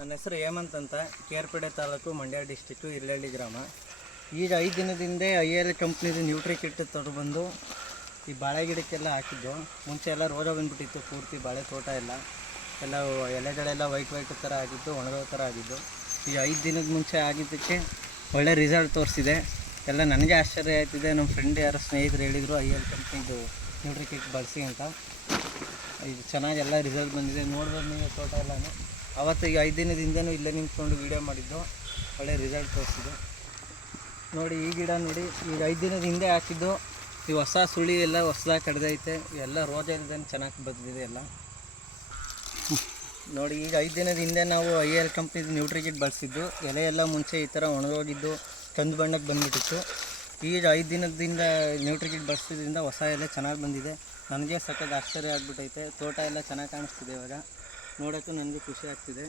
ನನ್ನ ಹೆಸರು ಹೇಮಂತ್ ಅಂತ, ಕೇರ್ಪೇಟೆ ತಾಲೂಕು, ಮಂಡ್ಯ ಡಿಸ್ಟಿಕ್ಕು, ಇರ್ಲಳ್ಳಿ ಗ್ರಾಮ. ಈಗ 5 ದಿನದಿಂದ IL ಕಂಪ್ನಿದು ನ್ಯೂಟ್ರಿ ಕಿಟ್ ತೊಗೊಬಂದು ಈ ಬಾಳೆ ಗಿಡಕ್ಕೆಲ್ಲ ಹಾಕಿದ್ದು. ಮುಂಚೆ ಎಲ್ಲ ರೋಗ ಬಂದುಬಿಟ್ಟಿತ್ತು, ಪೂರ್ತಿ ಬಾಳೆ ತೋಟ ಎಲ್ಲ ಎಲೆಗಳೆಲ್ಲ ವೈಟ್ ಥರ ಆಗಿದ್ದು, ಒಣಗೋ ಥರ ಆಗಿದ್ದು. ಈ 5 ದಿನದ ಮುಂಚೆ ಆಗಿದ್ದಕ್ಕೆ ಒಳ್ಳೆ ರಿಸಲ್ಟ್ ತೋರಿಸಿದೆ. ಎಲ್ಲ ನನಗೆ ಆಶ್ಚರ್ಯ ಆಯ್ತಿದೆ. ನಮ್ಮ ಫ್ರೆಂಡ್ ಯಾರೋ ಸ್ನೇಹಿತರು ಹೇಳಿದರು IL ಕಂಪ್ನಿದು ನ್ಯೂಟ್ರಿ ಕಿಟ್ ಬಳಸಿ ಅಂತ. ಇದು ಚೆನ್ನಾಗೆಲ್ಲ ರಿಸಲ್ಟ್ ಬಂದಿದೆ. ನೋಡ್ಬೋದು ನೀವು ತೋಟ ಎಲ್ಲನೂ. ಆವತ್ತು ಈಗ 5 ದಿನದಿಂದನೂ ಇಲ್ಲೇ ನಿಂತ್ಕೊಂಡು ವೀಡಿಯೋ ಮಾಡಿದ್ದು, ಒಳ್ಳೆ ರಿಸಲ್ಟ್ ತೋರಿಸಿದ್ದು. ನೋಡಿ ಈ ಗಿಡ ನೋಡಿ, ಈಗ 5 ದಿನದ ಹಿಂದೆ ಹಾಕಿದ್ದು. ಈ ಹೊಸ ಸುಳಿ ಎಲ್ಲ ಹೊಸದಾಗಿ ಕಡ್ದೈತೆ. ಎಲ್ಲ ರೋಜ ಇಲ್ದೇನೆ ಚೆನ್ನಾಗಿ ಬಂದಿದೆ ಎಲ್ಲ. ನೋಡಿ ಈಗ 5 ದಿನದ ಹಿಂದೆ ನಾವು IL ಕಂಪ್ನಿದು ನ್ಯೂಟ್ರಿ ಕಿಟ್ ಬಳಸಿದ್ದು. ಎಲೆ ಎಲ್ಲ ಮುಂಚೆ ಈ ಥರ ಒಣಗೋಗಿದ್ದು, ಕಂದು ಬಣ್ಣಕ್ಕೆ ಬಂದುಬಿಟ್ಟಿತ್ತು. ಈಗ 5 ದಿನದಿಂದ ನ್ಯೂಟ್ರಿ ಕಿಟ್ ಬಳಸಿದ್ರಿಂದ ಹೊಸ ಎಲೆ ಚೆನ್ನಾಗಿ ಬಂದಿದೆ. ನನಗೆ ಸಖತ್ ಆಶ್ಚರ್ಯ ಆಗಿಬಿಟ್ಟೈತೆ. ತೋಟ ಎಲ್ಲ ಚೆನ್ನಾಗಿ ಕಾಣಿಸ್ತಿದೆ ಇವಾಗ. ನೋಡೋಕ್ಕೂ ನನಗೆ ಖುಷಿ ಆಗ್ತಿದೆ.